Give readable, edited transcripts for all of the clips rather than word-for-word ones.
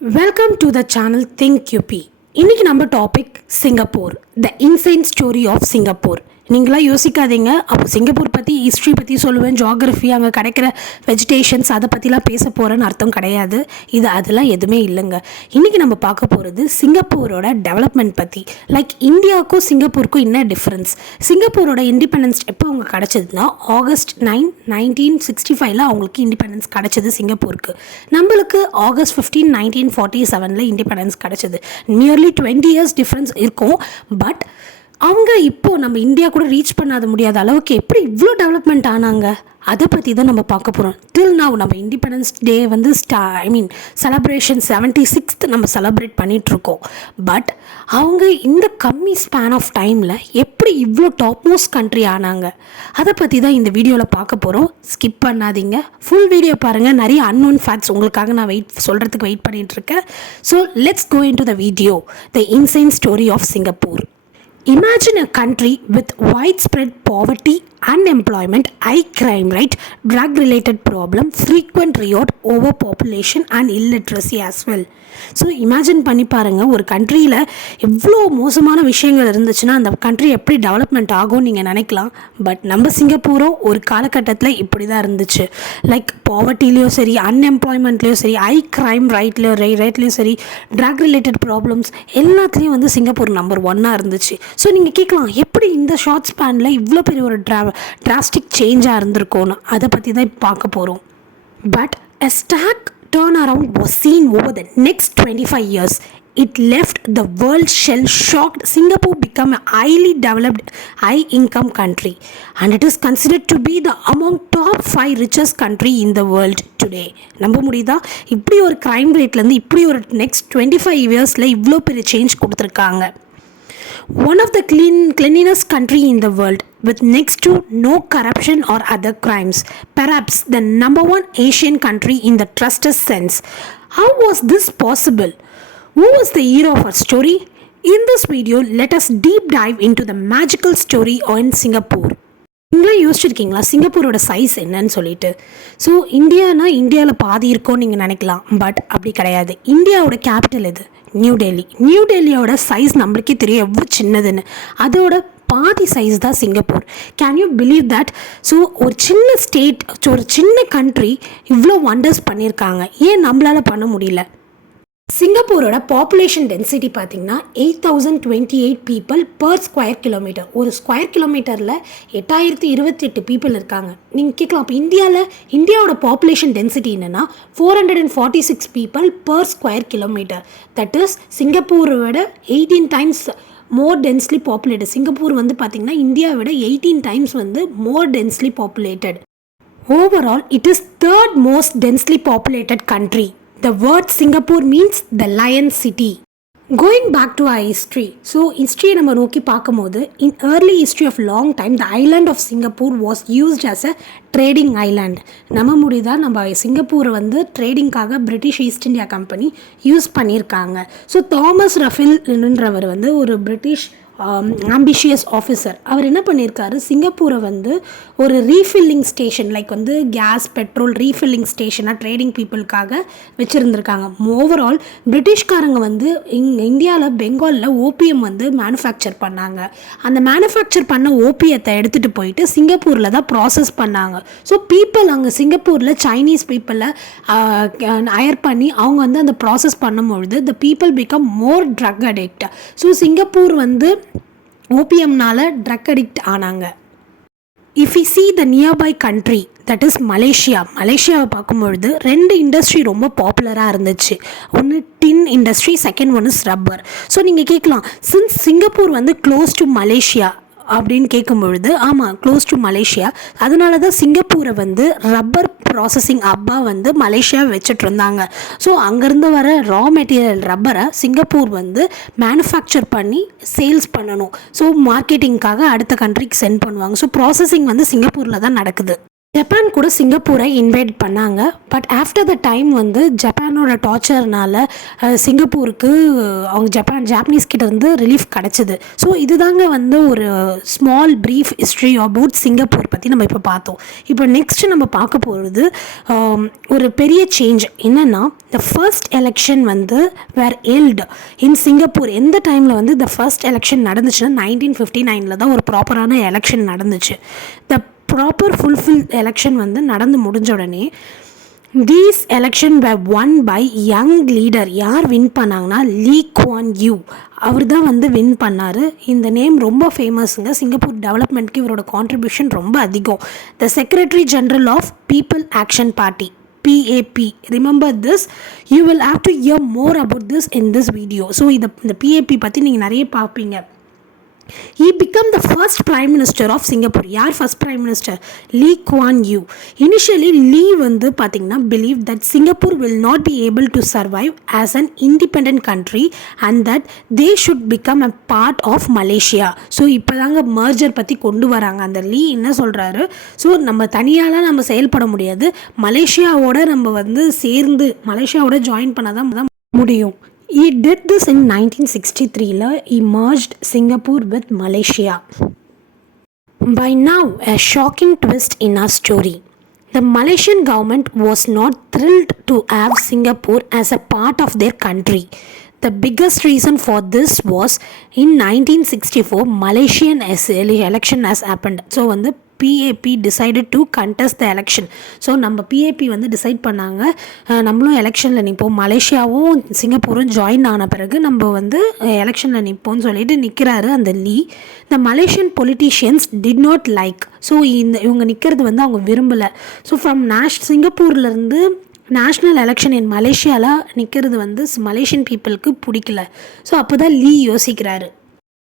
Welcome to the channel Think UP. இன்னைக்கு நம்ம topic Singapore, the insane story of Singapore. நீங்களாம் யோசிக்காதீங்க, அப்போ சிங்கப்பூர் பற்றி ஹிஸ்ட்ரி பற்றி சொல்லுவேன், ஜியாகிரஃபி, அங்கே கிடைக்கிற வெஜிடேஷன்ஸ் அதை பற்றிலாம் பேச போகிறேன்னு அர்த்தம் கிடையாது. அதெல்லாம் எதுவுமே இல்லைங்க. இன்றைக்கி நம்ம பார்க்க போகிறது சிங்கப்பூரோட டெவலப்மெண்ட் பற்றி. லைக் இந்தியாவுக்கும் சிங்கப்பூருக்கும் என்ன டிஃப்ரென்ஸ். சிங்கப்பூரோட இண்டிபெண்டன்ஸ் எப்போ அவங்க கிடச்சதுன்னா August 9, 1965 அவங்களுக்கு இண்டிபெண்டன்ஸ் கிடச்சிது சிங்கப்பூருக்கு. நம்மளுக்கு August 15, 1947 இண்டிபெண்டன்ஸ் கிடச்சிது. நியர்லி 20 years டிஃப்ரென்ஸ் இருக்கும். பட் அவங்க இப்போது நம்ம இந்தியா கூட ரீச் பண்ணாத முடியாத அளவுக்கு எப்படி இவ்வளோ டெவலப்மெண்ட் ஆனாங்க, அதை பற்றி தான் நம்ம பார்க்க போகிறோம். டில் நவ் நம்ம இண்டிபெண்டன்ஸ் டே வந்து செலப்ரேஷன் 76th நம்ம செலப்ரேட் பண்ணிகிட்ருக்கோம். பட் அவங்க இந்த கம்மி ஸ்பேன் ஆஃப் டைமில் எப்படி இவ்வளோ டாப் மோஸ்ட் கண்ட்ரி ஆனாங்க, அதை பற்றி தான் இந்த வீடியோவில் பார்க்க போகிறோம். ஸ்கிப் பண்ணாதீங்க, ஃபுல் வீடியோ பாருங்கள். நிறைய அன்னோன் ஃபேக்ட்ஸ் உங்களுக்காக நான் சொல்கிறதுக்கு வெயிட் பண்ணிகிட்ருக்கேன். So let's go into the video, the insane story of Singapore. Imagine a country with widespread poverty, unemployment, high crime rate, drug-related problem, frequent riot, overpopulation and illiteracy as well. So imagine பண்ணி பாருங்கள், ஒரு கண்ட்ரியில் எவ்வளோ மோசமான விஷயங்கள் இருந்துச்சுன்னா அந்த country எப்படி டெவலப்மெண்ட் ஆகும்னு நீங்கள் நினைக்கலாம். பட் நம்ம சிங்கப்பூரும் ஒரு காலகட்டத்தில் இப்படி தான் இருந்துச்சு. லைக் பாவர்ட்டிலையும் சரி, அன்எம்ப்ளாய்மெண்ட்லேயும் சரி, ஹை க்ரைம் ரேட்லேயும் சரி, ட்ரக் ரிலேட்டட் ப்ராப்ளம்ஸ் எல்லாத்துலேயும் வந்து சிங்கப்பூர் நம்பர் 1 இருந்துச்சு. ஸோ நீங்கள் கேட்கலாம், எப்படி இந்த ஷார்ட் ஸ்பேனில் இவ்வளோ பெரிய ஒரு டிராஸ்டிக் சேஞ்சாக இருந்திருக்கோன்னு, அதை பற்றி தான் பார்க்க போகிறோம். But a stark turnaround was seen over the next 25 years. It left the world shell-shocked. Singapore became a highly developed, high-income country, and it is considered to be the among top 5 richest country in the world today. நம்ப முடியுதா? இப்படி ஒரு crime ரேட்லேருந்து இப்படி ஒரு next 25 இயர்ஸில் இவ்வளோ பெரிய change கொடுத்துருக்காங்க. One of the cleanest country in the world with next to no corruption or other crimes. Perhaps the number 1 Asian country in the trusted sense. How was this possible? Who was the hero of our story? In this video, let us deep dive into the magical story on Singapore. நீங்களே யோசிச்சிருக்கீங்களா சிங்கப்பூரோட size என்னன்னு சொல்லிட்டு? So இந்தியாவில் பாதி இருக்கும்னு நீங்கள் நினைக்கலாம். But அப்படி கிடையாது. இந்தியாவோட கேபிட்டல் இது நியூ டெல்லியோட சைஸ் நம்மளுக்கே தெரியும் எவ்வளோ சின்னதுன்னு. அதோட பாதி சைஸ் தான் Singapore. Can you believe that? So ஒரு சின்ன ஸ்டேட், ஒரு சின்ன கண்ட்ரி இவ்வளோ வண்டர்ஸ் பண்ணியிருக்காங்க. ஏன் நம்மளால் பண்ண முடியல? சிங்கப்பூரோட பாப்புலேஷன் டென்சிட்டி பார்த்திங்கன்னா 8028 பீப்புள் பர் ஸ்கொயர் கிலோமீட்டர். ஒரு ஸ்கொயர் கிலோமீட்டரில் 8028 பீப்புள் இருக்காங்க. நீங்கள் கேட்கலாம், அப்போ இந்தியாவோட பாப்புலேஷன் டென்சிட்டி என்னென்னா 446 people per square kilometre. That is சிங்கப்பூரோட 18 times more densely populated. Singapore வந்து பார்த்திங்கன்னா இந்தியாவை விட 18 times வந்து more densely populated. Overall it is 3rd most densely populated country. The word Singapore means the lion city. Going back to our history. So history நம்ம நோக்கி பார்க்கும்போது, in early history of long time, the island of Singapore was used as a trading island. நம்ம முடியுதா? நம்ம சிங்கப்பூரை வந்து ட்ரேடிங்காக British East India Company use பண்ணியிருக்காங்க. ஸோ தாமஸ் ரஃபேல்ன்றவர் வந்து ஒரு பிரிட்டிஷ் ஆம்பிஷியஸ் ஆஃபீஸர். அவர் என்ன பண்ணியிருக்காரு, சிங்கப்பூரை வந்து ஒரு ரீஃபில்லிங் ஸ்டேஷன், லைக் வந்து கேஸ் பெட்ரோல் ரீஃபில்லிங் ஸ்டேஷனாக ட்ரேடிங் பீப்புளுக்காக வச்சுருந்துருக்காங்க. ஓவரால் பிரிட்டிஷ்காரங்க வந்து இந்தியாவில் பெங்காலில் ஓபிஎம் வந்து மேனுஃபேக்சர் பண்ணாங்க. அந்த மேனுஃபேக்சர் பண்ண ஓபியத்தை எடுத்துகிட்டு போயிட்டு சிங்கப்பூரில் தான் ப்ராசஸ் பண்ணாங்க. ஸோ பீப்புள் அங்கே சிங்கப்பூரில் சைனீஸ் பீப்புளை ஹயர் பண்ணி அவங்க வந்து அந்த ப்ராசஸ் பண்ணும்பொழுது the people become more drug addict. So Singapore வந்து ஓபிஎம்னால ட்ரக் அடிக்ட் ஆனாங்க. If you see the nearby country, that is மலேசியாவை பார்க்கும்பொழுது 2 இண்டஸ்ட்ரி ரொம்ப பாப்புலராக இருந்துச்சு. ஒன்று tin industry, second one is rubber. So நீங்கள் கேட்கலாம், சின்ஸ் சிங்கப்பூர் வந்து க்ளோஸ் டு மலேசியா அப்படின்னு கேட்கும்பொழுது, ஆமாம், க்ளோஸ் டு மலேசியா. அதனால தான் சிங்கப்பூரை வந்து ரப்பர் ப்ராசஸிங் ஹப்பாக வந்து மலேசியா வச்சுட்டு இருந்தாங்க. ஸோ அங்கேருந்து வர ரா மெட்டீரியல் ரப்பரை சிங்கப்பூர் வந்து மேனுஃபேக்சர் பண்ணி சேல்ஸ் பண்ணணும். ஸோ மார்க்கெட்டிங்காக அடுத்த கண்ட்ரிக்கு சென்ட் பண்ணுவாங்க. ஸோ ப்ராசஸிங் வந்து சிங்கப்பூரில் தான் நடக்குது. ஜப்பான் கூட சிங்கப்பூரை இன்வைட் பண்ணாங்க. பட் ஆஃப்டர் த டைம் வந்து ஜப்பானோட டார்ச்சர்னால சிங்கப்பூருக்கு அவங்க ஜாப்பனீஸ் கிட்ட இருந்து ரிலீஃப் கிடச்சிது. ஸோ இதுதாங்க வந்து ஒரு small brief history about Singapore பற்றி நம்ம இப்போ பார்த்தோம். இப்போ நெக்ஸ்ட் நம்ம பார்க்க போகிறது ஒரு பெரிய சேஞ்ச் என்னென்னா, த ஃபர்ஸ்ட் எலெக்ஷன் வந்து வேர் எல்டு இன் சிங்கப்பூர். எந்த டைமில் வந்து த ஃபர்ஸ்ட் எலெக்ஷன் நடந்துச்சுன்னா 1959 தான் ஒரு ப்ராப்பரான எலெக்ஷன் நடந்துச்சு. த ப்ராப்பர் ஃபுல்ஃபில் எலெக்ஷன் வந்து நடந்து முடிஞ்ச உடனே these election were won by young leader. யார் வின் பண்ணாங்கன்னா லீ குவான் யூ. அவர் தான் வந்து வின் பண்ணார். இந்த நேம் ரொம்ப ஃபேமஸுங்க. சிங்கப்பூர் டெவலப்மெண்ட்க்கு இவரோட கான்ட்ரிபியூஷன் ரொம்ப அதிகம். The secretary general of people action party, PAP. Remember this. You will have to hear more about this in this video. So இந்த PAP பற்றி நீங்கள் நிறைய பார்ப்பீங்க. He became the first prime minister of Singapore. யார் first prime minister? Lee Kuan Yew. Initially Lee வந்து பார்த்தீங்கன்னா believed that Singapore will not be able to survive as an independent country and that they should become a part of Malaysia. So இப்போ தாங்க merger பற்றி கொண்டு வராங்க. அந்த லீ என்ன சொல்கிறாரு, ஸோ நம்ம தனியாலாம் நம்ம செயல்பட முடியாது, மலேசியாவோட நம்ம வந்து சேர்ந்து மலேசியாவோட ஜாயின் பண்ண தான் முடியும். He did this in 1963. He merged Singapore with Malaysia. By now, a shocking twist in our story. The Malaysian government was not thrilled to have Singapore as a part of their country. The biggest reason for this was in 1964 Malaysian election has happened. So வந்து PAP decided to contest the election. So நம்ம PAP வந்து decide பண்ணாங்க, நம்மளும் எலெக்ஷனில் நிற்போம், மலேசியாவும் சிங்கப்பூரும் join ஆன பிறகு நம்ம வந்து எலெக்ஷனில் நிற்போம்னு சொல்லிட்டு நிற்கிறாரு அந்த Lee. The Malaysian politicians did not like. So இவங்க நிற்கிறது வந்து அவங்க விரும்பலை. ஸோ ஃப்ரம் சிங்கப்பூர்லேருந்து நேஷ்னல் எலெக்ஷன் இன் மலேசியாவில் நிற்கிறது வந்து மலேசியன் பீப்புளுக்கு பிடிக்கல. ஸோ அப்போ தான் லீ யோசிக்கிறாரு.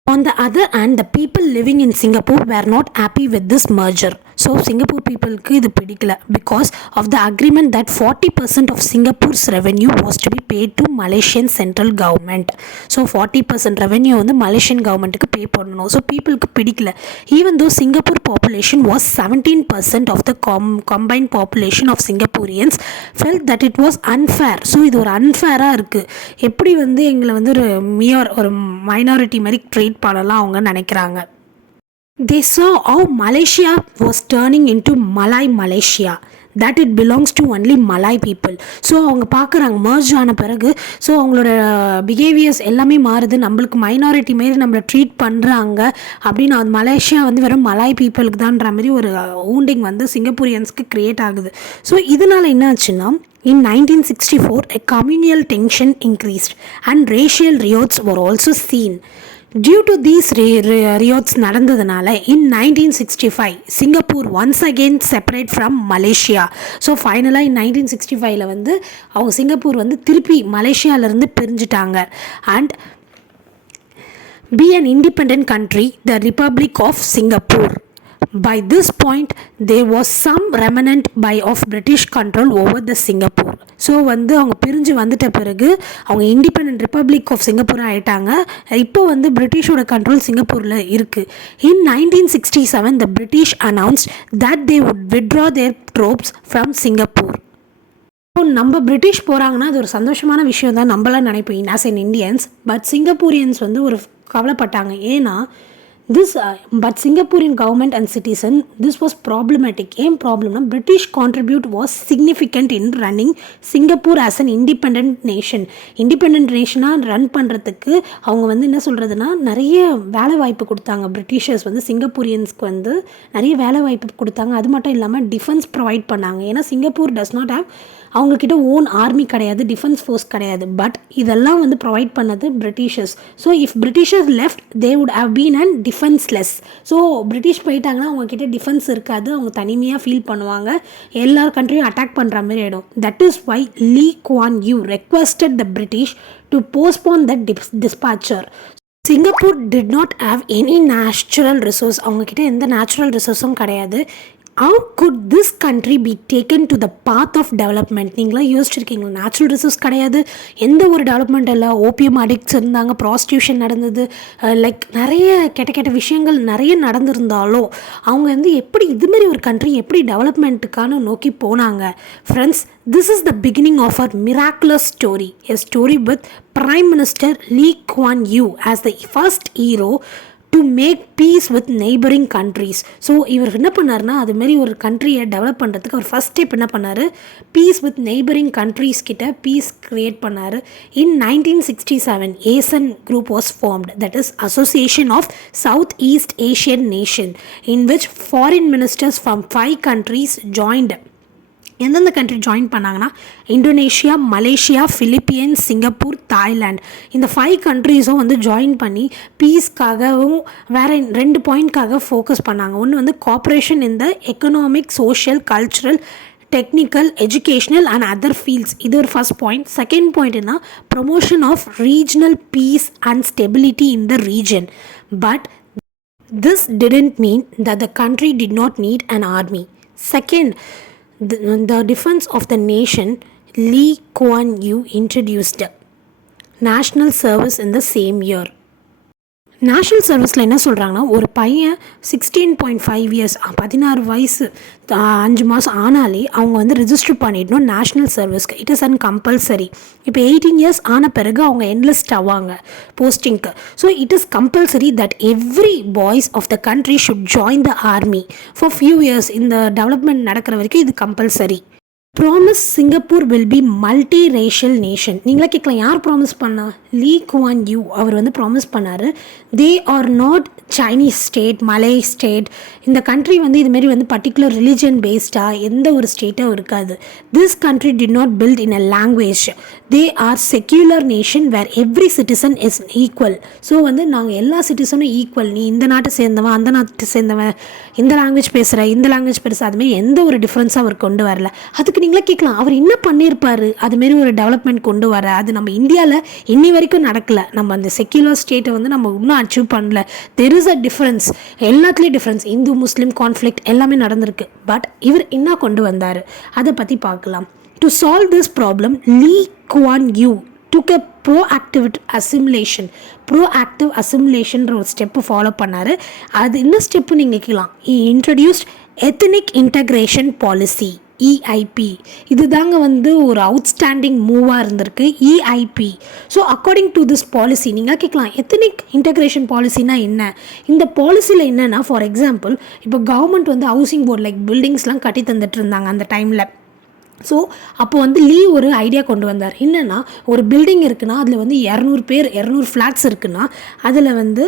On the other hand, the people living in Singapore were not happy with this merger. So Singapore peopleக்கு இது பிடிக்கல because of the agreement that 40% of Singapore's revenue was to be paid to Malaysian central government. So 40% revenue வந்து Malaysian governmentக்கு pay பண்ணணும். So peopleக்கு பிடிக்கல. Even though Singapore population was 17% of the combined population of Singaporeans felt that it was unfair. So இது ஒரு அன்ஃபேராக இருக்குது, எப்படி வந்து எங்களை வந்து ஒரு மைனாரிட்டி மாதிரி ட்ரீட் பண்ணலாம் அவங்க நினைக்கிறாங்க. They saw how Malaysia was turning into Malay Malaysia, that it belongs to only Malay people. So அவங்க பார்க்குறாங்க மர்ஜ் ஆன பிறகு, ஸோ அவங்களோட பிஹேவியர்ஸ் எல்லாமே மாறுது, நம்மளுக்கு மைனாரிட்டி மாரி நம்மளை ட்ரீட் பண்ணுறாங்க அப்படின்னு. அது மலேசியா வந்து வெறும் மலாய் பீப்புளுக்கு தான்ற மாதிரி ஒரு ஊண்டிங் வந்து சிங்கப்பூரியன்ஸ்க்கு க்ரியேட் ஆகுது. ஸோ இதனால் என்ன ஆச்சுன்னா, in 1964 a communal tension increased and racial riots were also seen. Due to these riots நடந்ததுனால in 1965 Singapore once again separate from Malaysia. So ஃபைனலாக in 1965 வந்து அவங்க சிங்கப்பூர் வந்து திருப்பி மலேசியாவிலேருந்து பிரிஞ்சுட்டாங்க. And be an independent country, the Republic of Singapore. By this point, there was some remnant of British control over the Singapore. So வந்து அவங்க பிரிஞ்சு வந்துட்ட பிறகு அவங்க இண்டிபெண்ட் ரிப்பப்ளிக் ஆஃப் சிங்கப்பூர் ஆகிட்டாங்க. இப்போ வந்து பிரிட்டிஷோட கண்ட்ரோல் சிங்கப்பூரில் இருக்குது. இன் 1967 the British announced that they would withdraw their troops from Singapore. So நம்ம பிரிட்டிஷ் போகிறாங்கன்னா அது ஒரு சந்தோஷமான விஷயம் தான் நம்மளாம் நினைப்போம் as N Indians. But Singaporeans வந்து ஒரு கவலைப்பட்டாங்க. ஏன்னா but Singaporean government and citizen, this was problematic. ஏன் ப்ராப்ளம்னா, British contribute was significant in running Singapore as an independent nation. Independent நேஷனாக ரன் பண்ணுறதுக்கு அவங்க வந்து என்ன சொல்கிறதுனா நிறைய வேலை வாய்ப்பு கொடுத்தாங்க. பிரிட்டிஷர்ஸ் வந்து சிங்கப்பூரியன்ஸ்க்கு வந்து நிறைய வேலை வாய்ப்பு கொடுத்தாங்க. அது மட்டும் இல்லாமல் டிஃபென்ஸ் ப்ரொவைட் பண்ணாங்க. ஏன்னா சிங்கப்பூர் டஸ் நாட் ஹேவ், அவங்கக்கிட்ட ஓன் ஆர்மி கிடையாது, டிஃபென்ஸ் ஃபோர்ஸ் கிடையாது. பட் இதெல்லாம் வந்து ப்ரொவைட் பண்ணது Britishers. So if Britishers left they would have been and defenceless. So British போயிட்டாங்கன்னா அவங்கக்கிட்ட டிஃபென்ஸ் இருக்காது, அவங்க தனிமையாக ஃபீல் பண்ணுவாங்க, எல்லா கண்ட்ரியும் அட்டாக் பண்ணுற மாதிரி ஆகிடும். That is why Lee Kuan Yew requested the British to postpone that dispatcher. Singapore did not have any natural resource. அவங்கக்கிட்ட எந்த நேச்சுரல் ரிசோர்ஸும் கிடையாது. how could this country be taken to the path of development? நீங்களாம் யோசிச்சிருக்கீங்களா? Natural resource கிடையாது, எந்த ஒரு development இல்லை, opium addicts இருந்தாங்க, prostitution நடந்தது, லைக் நிறைய கெட்ட கெட்ட விஷயங்கள் நிறைய நடந்திருந்தாலும் அவங்க வந்து எப்படி இதுமாரி ஒரு கண்ட்ரி எப்படி டெவலப்மெண்ட்டுக்கான நோக்கி போனாங்க? Friends, this is the beginning of our miraculous story, a story with Prime Minister Lee Kuan Yew as the first hero to make peace with neighbouring countries. So இவர் என்ன பண்ணார்னா, அதுமாரி ஒரு கண்ட்ரியை டெவலப் பண்ணுறதுக்கு அவர் ஃபஸ்ட் ஸ்டெப் என்ன பண்ணார், peace with neighbouring countries கிட்ட peace create பண்ணார். In 1967 ASEAN group was formed, that is association of South East Asian nation, in which foreign ministers from 5 countries joined. எந்தெந்த கண்ட்ரி ஜாயின் பண்ணாங்கன்னா, Indonesia, Malaysia, Philippines, Singapore, Thailand. இந்த 5 countries வந்து join பண்ணி பீஸ்க்காகவும் வேறு 2 பாயிண்ட்காக focus பண்ணாங்க. ஒன்று வந்து cooperation in the economic, social, cultural, technical, educational and other fields. இது ஒரு ஃபஸ்ட் பாயிண்ட். செகண்ட் பாயிண்ட்னா promotion of regional peace and stability in the region. But this didn't mean that the country did not need an army. Second, the defense of the nation, Lee Kuan Yew introduced national service in the same year. National சர்வீஸில் என்ன சொல்கிறாங்கன்னா, ஒரு பையன் 16.5 years 16 வயசு 5 மாதம் ஆனாலே அவங்க வந்து ரிஜிஸ்டர் பண்ணிடணும் நேஷ்னல் சர்வீஸ்க்கு. It is an compulsory. இப்போ 18 years ஆன பிறகு அவங்க என்லிஸ்ட் ஆவாங்க போஸ்டிங்க்கு. So it is compulsory that every boys of the country should join the army for few years. இந்த டெவலப்மெண்ட் நடக்கிற வரைக்கும் இது compulsory. Promise Singapore will be multi racial nation. நீங்களே கேட்கலாம், யார் ப்ராமிஸ் பண்ணா? லீ குவான் யூ அவர் வந்து ப்ராமிஸ் பண்ணார். They are not Chinese state, Malay state. இந்த கண்ட்ரி வந்து இதுமாரி வந்து பர்டிகுலர் ரிலிஜன் பேஸ்டாக எந்த ஒரு ஸ்டேட்டும் இருக்காது. This country did not built in a language. They are secular nation where every citizen is equal. So வந்து நாங்கள் எல்லா சிட்டிசனும் ஈக்குவல். நீ இந்த நாட்டை சேர்ந்தவன், அந்த நாட்டை சேர்ந்தவன், இந்த லாங்குவேஜ் பேசுகிற, இந்த லாங்குவேஜ் பேசுகிற, அதுமாரி எந்த ஒரு டிஃப்ரென்ஸும் அவர் கொண்டு வரல. அதுக்கு நீங்களே கேட்கலாம், அவர் என்ன பண்ணியிருப்பார் அதுமாரி ஒரு டெவலப்மெண்ட் கொண்டு வர? அது நம்ம இந்தியாவில் இன்னி வரைக்கும் நடக்கலை. நம்ம அந்த செக்யூலர் ஸ்டேட்டை வந்து நம்ம இன்னும் அச்சீவ் பண்ணல. தெர் இஸ் அ டிஃப்ரென்ஸ், எல்லாத்துலேயும் டிஃப்ரென்ஸ். இந்து முஸ்லீம் கான்ஃப்ளிக்ட் எல்லாமே நடந்திருக்கு. பட் இவர் என்ன கொண்டு வந்தார் அதை பற்றி பார்க்கலாம். To solve this problem, Lee Kuan Yew took a proactive assimilation ஒரு ஸ்டெப்பு ஃபாலோ பண்ணார். அது என்ன ஸ்டெப்பு நீங்கள் கேட்கலாம். introduced ethnic integration policy, EIP. இது தாங்க வந்து ஒரு அவுட்ஸ்டாண்டிங் மூவாக இருந்திருக்கு, EIP. So according to this policy நீங்கள் கேட்கலாம், எத்தனிக் இன்டகிரேஷன் பாலிசினா என்ன? இந்த பாலிசியில் என்னென்னா, ஃபார் எக்ஸாம்பிள் இப்போ கவர்மெண்ட் வந்து ஹவுசிங் போர்டு லைக் பில்டிங்ஸ்லாம் கட்டி தந்துட்டு இருந்தாங்க அந்த டைமில். ஸோ அப்போ வந்து லீ ஒரு ஐடியா கொண்டு வந்தார். என்னென்னா, ஒரு பில்டிங் இருக்குன்னா அதில் வந்து 200 ஃப்ளாட்ஸ் இருக்குன்னா அதில் வந்து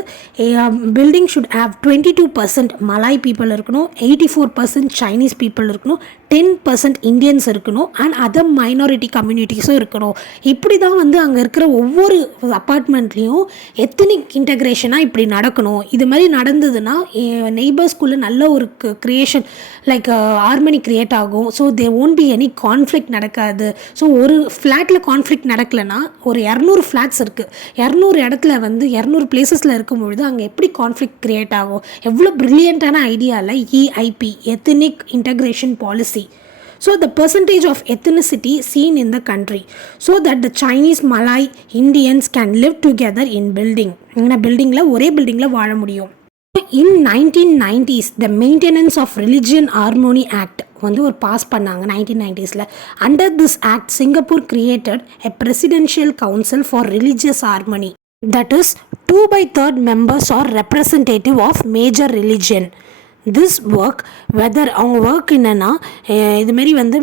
building should have 22% Malay people இருக்கணும், 84% சைனீஸ் பீப்புள் இருக்கணும், 10% இந்தியன்ஸ் இருக்கணும், அண்ட் அதர் மைனாரிட்டி கம்யூனிட்டிஸும் இருக்கணும். இப்படி தான் வந்து அங்கே இருக்கிற ஒவ்வொரு அப்பார்ட்மெண்ட்லேயும் எத்தனிக் இன்டகிரேஷனாக இப்படி நடக்கணும். இது மாதிரி நடந்ததுன்னா நெய்பர்ஸ்குள்ளே நல்ல ஒரு க்ரியேஷன் லைக் ஹார்மனி க்ரியேட் ஆகும். So they won't be any conflict நடக்காது. ஸோ ஒரு ஃப்ளாட்டில் கான்ஃப்ளிக்ட் நடக்கலைன்னா, ஒரு 200 ஃப்ளாட்ஸ் இருக்குது, 200 இடத்துல வந்து 200 பிளேசஸில் இருக்கும்பொழுது அங்கே எப்படி கான்ஃப்ளிக்ட் க்ரியேட் ஆகும்? எவ்வளோ ப்ரில்லியண்ட்டான ஐடியாவில் EIP, ethnic integration policy. So the percentage of ethnicity seen in the country, so that the Chinese, Malay, Indians can live together in building. இந்த பில்டிங்கில் ஒரே பில்டிங்கில் வாழ முடியும். In 1990s, the Maintenance of Religion Harmony Act வந்து ஒரு pass பண்ணாங்க 1990s. Under this act, Singapore created a presidential council for religious harmony. That is, 2/3 members are representative of major religion. This work whether அவங்க work என்னென்னா, இதுமாரி வந்து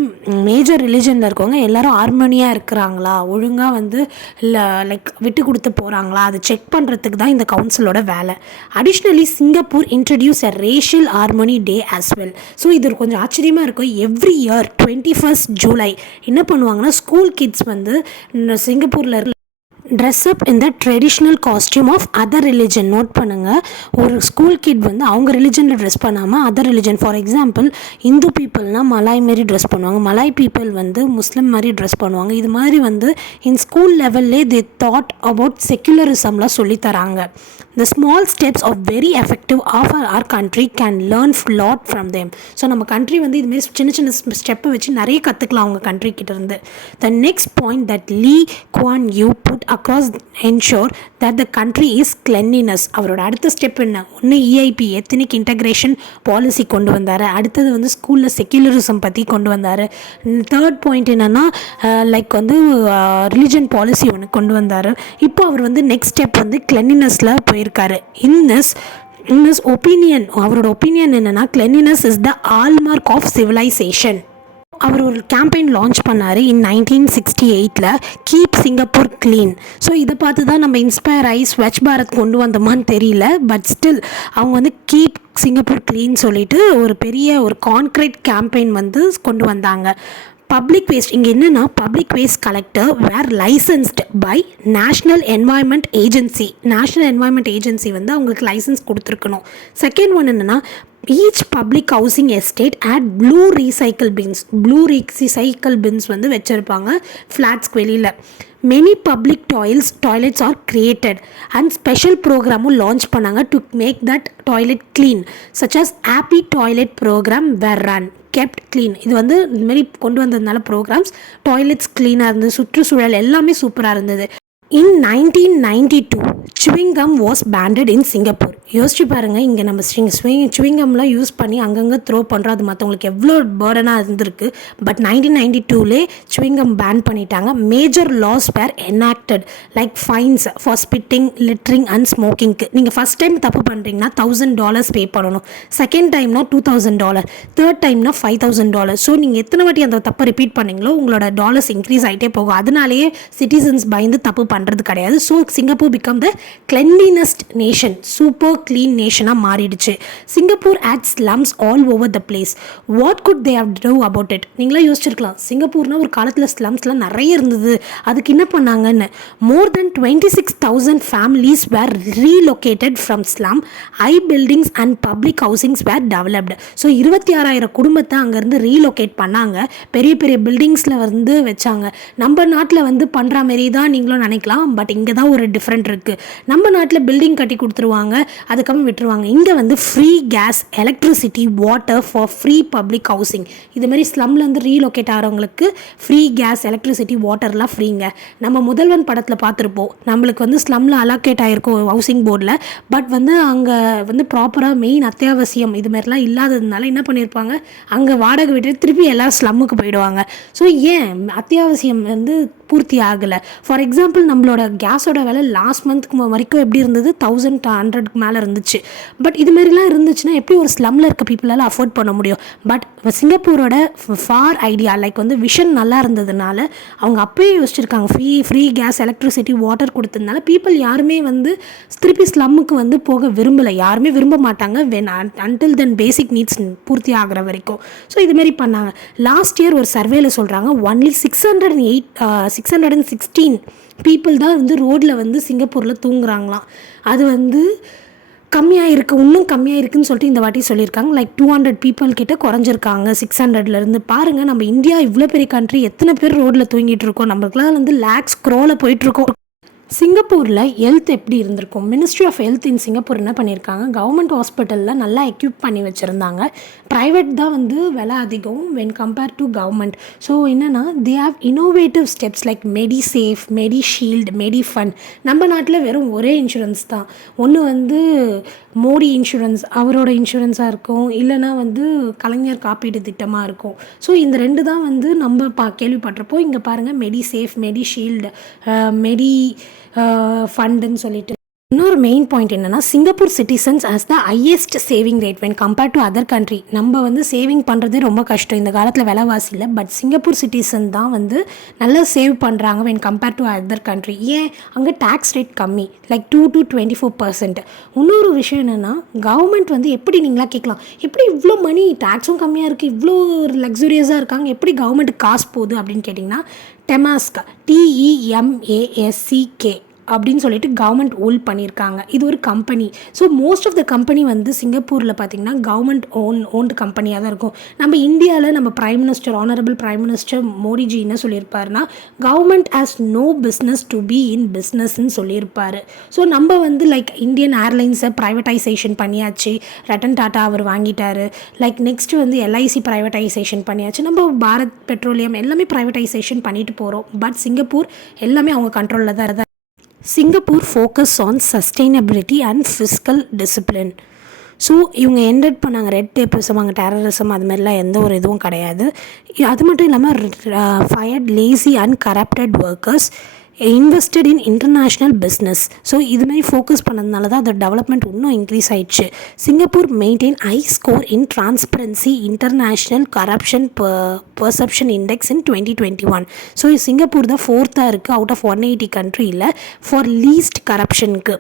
major ரிலிஜனில் இருக்கவங்க எல்லோரும் ஹார்மோனியாக இருக்கிறாங்களா, ஒழுங்காக வந்து இல்லை லைக் விட்டு கொடுத்து போகிறாங்களா, அதை செக் பண்ணுறதுக்கு தான் இந்த கவுன்சிலோட வேலை. அடிஷ்னலி சிங்கப்பூர் இன்ட்ரடியூஸ் அ racial harmony day as well. So இது கொஞ்சம் ஆச்சரியமாக இருக்கும். எவ்ரி இயர் 21st July என்ன பண்ணுவாங்கன்னா, ஸ்கூல் கிட்ஸ் வந்து சிங்கப்பூரில் dress up in the traditional costume of other religion. Note பண்ணுங்கள், ஒரு ஸ்கூல் கிட் வந்து அவங்க ரிலிஜனில் ட்ரெஸ் பண்ணாமல் other religion, for example Hindu பீப்புள்னால் மலாய் மாரி ட்ரெஸ் பண்ணுவாங்க, மலாய் பீப்புள் வந்து முஸ்லீம் மாதிரி ட்ரெஸ் பண்ணுவாங்க. இது மாதிரி வந்து இன் ஸ்கூல் லெவல்லே தே தாட் அபவுட் செக்குலரிசம்லாம் சொல்லித்தராங்க. The small steps are very effective of our country can learn lot from them. So நம்ம கண்ட்ரி வந்து இதுமாரி சின்ன சின்ன ஸ்டெப்பை வச்சு நிறைய கற்றுக்கலாம் அவங்க கண்ட்ரி கிட்டேருந்து. The next point that Lee Kuan Yew put across ensure that the country is cleanliness. அவரோட அடுத்த ஸ்டெப் என்ன? ஒன்று இஐபி எத்தனிக் இன்டகிரேஷன் பாலிசி கொண்டு வந்தார், அடுத்தது வந்து ஸ்கூலில் செக்யூலரிசம் பற்றி கொண்டு வந்தார், தேர்ட் பாயிண்ட் என்னென்னா லைக் வந்து ரிலிஜன் பாலிசி ஒன்று கொண்டு வந்தார். இப்போ அவர் வந்து நெக்ஸ்ட் ஸ்டெப் வந்து கிளென்லினஸில் போயிருக்காரு. இன் திஸ் ஒப்பீனியன், அவரோட ஒப்பீனியன் என்னென்னா cleanliness is the hallmark of civilisation. அவர் ஒரு கேம்பெயின் லான்ச் பண்ணார் in 1968 keep Singapore clean. So இதை பார்த்து தான் நம்ம இன்ஸ்பயர் ஆகி ஸ்வச் பாரத் கொண்டு வந்தோமான்னு தெரியல, பட் ஸ்டில் அவங்க வந்து கீப் சிங்கப்பூர் க்ளீன் சொல்லிட்டு ஒரு பெரிய ஒரு கான்க்ரீட் கேம்பெயின் வந்து கொண்டு வந்தாங்க. பப்ளிக் வேஸ்ட், இங்கே என்னென்னா public waste collector were licensed by national environment agency. National environment agency வந்து அவங்களுக்கு லைசன்ஸ் கொடுத்துருக்கணும். செகண்ட் ஒன் என்னென்னா each public housing estate at blue recycle bins வந்து வச்சுருப்பாங்க ஃப்ளாட்ஸ்க்கு வெளியில். Many public toilets are created and special ப்ரோக்ராமும் லான்ச் பண்ணாங்க to make that toilet clean, such as happy toilet programme were run kept clean. இது வந்து இதுமாரி கொண்டு வந்ததுனால ப்ரோக்ராம்ஸ் டாய்லெட்ஸ் க்ளீனாக இருந்தது, சுற்றுச்சூழல் எல்லாமே சூப்பராக இருந்தது. In 1992 chewing gum was banned in Singapore. யோசிச்சு பாருங்கள், இங்கே நம்ம chewing gumலாம் யூஸ் பண்ணி அங்கங்கே த்ரோ பண்ணுறோம், அது மற்றவங்களுக்கு எவ்வளோ பேர்டனாக இருந்திருக்கு. பட் 1992 chewing gum பேன் பண்ணிட்டாங்க. Major laws were enacted like fines for spitting, littering and ஸ்மோக்கிங்க்கு. நீங்கள் ஃபஸ்ட் டைம் தப்பு பண்ணுறீங்கன்னா $1000 பே பண்ணணும், செகண்ட் டைம்னா $2000, தேர்ட் டைம்னா $5000. ஸோ நீங்கள் எத்தனை வாட்டி அந்த தப்பை ரிப்பீட் பண்ணிங்களோ உங்களோட டாலர்ஸ் இன்க்ரீஸ் ஆகிட்டே போகும். அதனாலேயே சிட்டிசன்ஸ் பயந்து தப்பு பண்ணுறது கிடையாது. So Singapore become the cleanliest nation, super clean நேஷனாக மாறிடுச்சு. Singapore had slums all over the place. What could they have do about it? நீங்களாம் யோசிச்சிருக்கலாம், சிங்கப்பூர்னால் ஒரு காலத்தில் ஸ்லம்ஸ்லாம் நிறைய இருந்தது, அதுக்கு என்ன பண்ணாங்கன்னு. More then 26,000 families were relocated from slum, high buildings and public housings were developed. So 26,000 குடும்பத்தை அங்கேருந்து ரீலொகேட் பண்ணாங்க, பெரிய பெரிய பில்டிங்ஸில் வந்து வச்சாங்க. நம்ம நாட்டில் வந்து பண்ணுற மாரி தான் நீங்களும் நினைக்கலாம், பட் இங்கே தான் ஒரு டிஃப்ரெண்ட் இருக்குது. நம்ம நாட்டில் பில்டிங் கட்டி கொடுத்துருவாங்க, அதுக்கப்புறம் விட்டுருவாங்க. இங்கே வந்து free gas, electricity, water for free public housing. இதுமாரி ஸ்லம்லேருந்து ரீலொகேட் ஆகிறவங்களுக்கு ஃப்ரீ கேஸ், எலக்ட்ரிசிட்டி, வாட்டர்லாம் ஃப்ரீங்க. நம்ம முதல்வன் படத்தில் பார்த்துருப்போம், நம்மளுக்கு வந்து ஸ்லம்மில் அலோகேட் ஆகிருக்கும் ஹவுசிங் போர்டில், பட் வந்து அங்கே வந்து ப்ராப்பராக மெயின் அத்தியாவசியம் இதுமாரிலாம் இல்லாததுனால என்ன பண்ணியிருப்பாங்க, அங்கே வாடகை விட்டு திருப்பி எல்லோரும் ஸ்லம்முக்கு போயிடுவாங்க. ஸோ ஏன் அத்தியாவசியம் வந்து பூர்த்தி ஆகலை. ஃபார் எக்ஸாம்பிள் நம்மளோட கேஸோட விலை லாஸ்ட் மந்த்துக்கு வரைக்கும் எப்படி இருந்தது, 1100 மேலே இருந்துச்சு. பட் இதுமாரிலாம் இருந்துச்சுன்னா எப்படி ஒரு ஸ்லம்மில் இருக்க பீப்புளால் அஃபோர்ட் பண்ண முடியும்? பட் சிங்கப்பூரோட ஃபார் ஐடியா லைக் வந்து விஷன் நல்லா இருந்ததுனால அவங்க அப்பயே யோசிச்சிருக்காங்க, ஃப்ரீ கேஸ், எலக்ட்ரிசிட்டி, வாட்டர் கொடுத்ததுனால பீப்புள் யாருமே வந்து திருப்பி ஸ்லம்முக்கு வந்து போக விரும்பலை, யாருமே விரும்ப மாட்டாங்க அன்டில் தென் பேசிக் நீட்ஸ் பூர்த்தி ஆகிற வரைக்கும். ஸோ இதுமாரி பண்ணாங்க. லாஸ்ட் இயர் ஒரு சர்வேல சொல்கிறாங்க ஒன்லி 616 பீப்புள் தான் வந்து ரோட்டில் வந்து சிங்கப்பூரில் தூங்குறாங்களாம். அது வந்து கம்மியாக இருக்குது, இன்னும் கம்மியாக இருக்குதுன்னு சொல்லிட்டு இந்த வாட்டி சொல்லியிருக்காங்க. லைக் 200 பீப்புள் கிட்ட குறைஞ்சிருக்காங்க 600லேருந்து. பாருங்கள், நம்ம இந்தியா இவ்வளோ பெரிய கண்ட்ரி, எத்தனை பேர் ரோட்டில் தூங்கிட்டு இருக்கோம், நம்மளுக்குலாம் வந்து லேக்ஸ் க்ரோவில் போயிட்டுருக்கோம். சிங்கப்பூரில் ஹெல்த் எப்படி இருந்திருக்கும்? Ministry of health in Singapore என்ன பண்ணியிருக்காங்க, கவர்மெண்ட் ஹாஸ்பிட்டலில் நல்லா எக்யூப் பண்ணி வச்சுருந்தாங்க. ப்ரைவேட் தான் வந்து விலை அதிகம் when compare to government. So என்னென்னா they have innovative steps like MediSave, MediShield, MediFund. நம்ம நாட்டில் வெறும் ஒரே இன்சூரன்ஸ் தான், ஒன்று வந்து மோடி இன்சூரன்ஸ், அவரோட இன்சூரன்ஸாக இருக்கும், இல்லைனா வந்து கலைஞர் காப்பீடு திட்டமாக இருக்கும். ஸோ இந்த ரெண்டு தான் வந்து நம்ம கேள்விப்பட்டிருப்போம். இங்கே பாருங்கள், மெடிசேஃப், மெடிஷீல்டு, மெடி ஃபண்டுன்னு சொல்லிட்டு இன்னொரு மெயின் பாயிண்ட் என்னென்னா Singapore citizens as the highest saving rate when compared to other country. நம்ம வந்து சேவிங் பண்ணுறதே ரொம்ப கஷ்டம் இந்த காலத்தில் விலைவாசி இல்லை. பட் சிங்கப்பூர் சிட்டிசன் தான் வந்து நல்லா சேவ் பண்ணுறாங்க when compared to other country. ஏன் அங்கே டேக்ஸ் ரேட் கம்மி, லைக் 2 to 24%. இன்னொரு விஷயம் என்னென்னா கவர்மெண்ட் வந்து எப்படி நீங்களாம் கேட்கலாம், எப்படி இவ்வளோ மணி டேக்ஸும் கம்மியாக இருக்குது, இவ்வளோ லக்ஸுரியஸாக இருக்காங்க, எப்படி கவர்மெண்ட்டுக்கு காசு போகுது அப்படின்னு கேட்டிங்கன்னா டெமாஸ்க் TEMASCK அப்படின்னு சொல்லிட்டு கவர்மெண்ட் ஓல் பண்ணியிருக்காங்க. இது ஒரு company. So most of the company வந்து சிங்கப்பூரில் பார்த்திங்கன்னா கவர்மெண்ட் ஓன்டு கம்பெனியாக தான் இருக்கும். நம்ம இந்தியாவில் நம்ம prime minister honourable prime minister மோடிஜி என்ன சொல்லியிருப்பாருன்னா government has no business to be in பிஸ்னஸ்ன்னு சொல்லியிருப்பார். ஸோ நம்ம வந்து லைக் இந்தியன் ஏர்லைன்ஸை ப்ரைவேட்டைசேஷன் பண்ணியாச்சு, ரட்டன் டாட்டா அவர் வாங்கிட்டார். லைக் நெக்ஸ்ட்டு வந்து LIC ப்ரைவேட்டைசேஷன் பண்ணியாச்சு, நம்ம பாரத் பெட்ரோலியம் எல்லாமே ப்ரைவேட்டைசேஷன் பண்ணிட்டு போகிறோம். பட் சிங்கப்பூர் எல்லாமே அவங்க கண்ட்ரோலில் தான். Singapore focus on sustainability and fiscal discipline. So இவங்க என்டட் பண்ணாங்க ரெட் டேப்பிசம், அங்கே டெரரிசம் அது மாதிரிலாம் எந்த ஒரு இதுவும் கிடையாது. அது மட்டும் இல்லாமல் fired lazy and corrupted workers, invested in international business. So இதுமாரி ஃபோக்கஸ் பண்ணதுனால தான் அதோட டெவலப்மெண்ட் இன்னும் இன்க்ரீஸ் ஆயிடுச்சு. Singapore maintain high score in transparency international corruption perception index in 2021. So Singapore தான் 4th இருக்குது அவுட் ஆஃப் 180 கண்ட்ரியில் ஃபார் லீஸ்ட் கரப்ஷனுக்கு.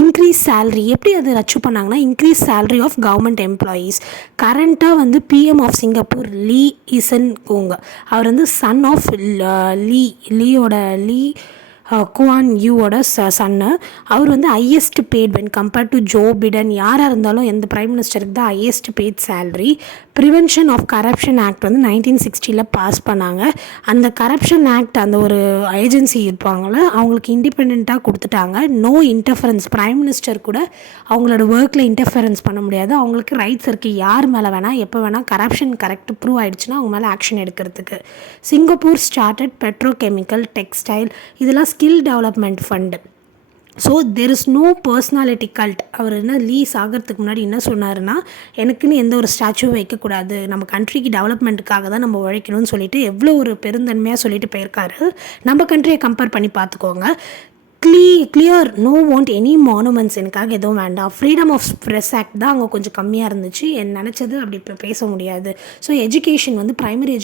இன்க்ரீஸ் சேல்ரி எப்படி அது அச்சீவ் பண்ணாங்கன்னா increase salary of government employees. கரண்ட்டாக வந்து PM of Singapore Lee Hsien கோங், அவர் வந்து சன் ஆஃப் லீ குவான் யூவோட சன்னு. அவர் வந்து highest paid when compared to Joe Biden. யாராக இருந்தாலும் எந்த பிரைம் மினிஸ்டருக்கு தான் highest paid salary. Prevention of corruption act வந்து 1960 பாஸ் பண்ணாங்க. அந்த கரப்ஷன் ஆக்ட் அந்த ஒரு ஏஜென்சி இருப்பாங்கள அவங்களுக்கு இண்டிபெண்ட்டாக கொடுத்துட்டாங்க. நோ இன்டர்ஃபரன்ஸ், பிரைம் மினிஸ்டர் கூட அவங்களோட ஒர்க்கில் இன்டர்ஃபரன்ஸ் பண்ண முடியாது. அவங்களுக்கு ரைட்ஸ் இருக்குது, யார் மேலே வேணால் எப்போ வேணால் கரப்ஷன் கரெக்ட் ப்ரூவ் ஆகிடுச்சுன்னா அவங்க மேலே ஆக்ஷன் எடுக்கிறதுக்கு. சிங்கப்பூர் ஸ்டார்டட் பெட்ரோகெமிக்கல், டெக்ஸ்டைல், இதெல்லாம் skill development fund. So there is no personality cult. அவர் என்ன லீஸ் ஆகிறதுக்கு முன்னாடி என்ன சொன்னார்னா எனக்குன்னு எந்த ஒரு ஸ்டாச்சுவும் வைக்கக்கூடாது, நம்ம கண்ட்ரிக்கு டெவலப்மெண்ட்டுக்காக தான் நம்ம உழைக்கணும்னு சொல்லிட்டு எவ்வளோ ஒரு பெருந்தன்மையாக சொல்லிட்டு போயிருக்காரு. நம்ம கண்ட்ரியை கம்பேர் பண்ணி பார்த்துக்கோங்க. Clear no want any monuments, எனக்காக எதுவும் வேண்டாம். ஃப்ரீடம் ஆஃப் ப்ரெஸ் ஆக்ட் தான் அங்கே கொஞ்சம் கம்மியாக இருந்துச்சு. நினச்சது அப்படி இப்போ பேச முடியாது. ஸோ எஜுகேஷன் வந்து ப்ரைமரி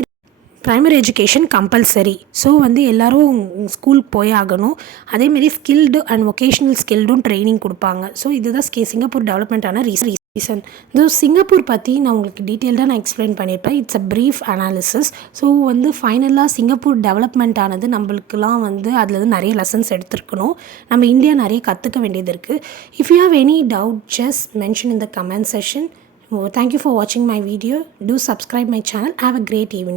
எஜுகேஷன் கம்பல்சரி. ஸோ வந்து எல்லோரும் ஸ்கூல் போய் ஆகணும். அதேமாரி ஸ்கில்டு அண்ட் வொகேஷ்னல் ஸ்கில்டும் ட்ரைனிங் கொடுப்பாங்க. ஸோ இதுதான் சிங்கப்பூர் டெவலப்மெண்ட்டான ரீசன். இந்த சிங்கப்பூர் பற்றி நான் உங்களுக்கு டீட்டெயில்டாக நான் எக்ஸ்பிளைன் பண்ணியிருப்பேன். It's a brief analysis. So வந்து ஃபைனலாக சிங்கப்பூர் டெவலப்மெண்ட் ஆனது நம்மளுக்குலாம் வந்து அதில் நிறைய லெசன்ஸ் எடுத்துருக்கணும். நம்ம இந்தியா நிறைய கற்றுக்க வேண்டியது இருக்குது. If you have any doubt just mention in the comment session. Thank you for watching my video. Do subscribe my channel. Have a great evening.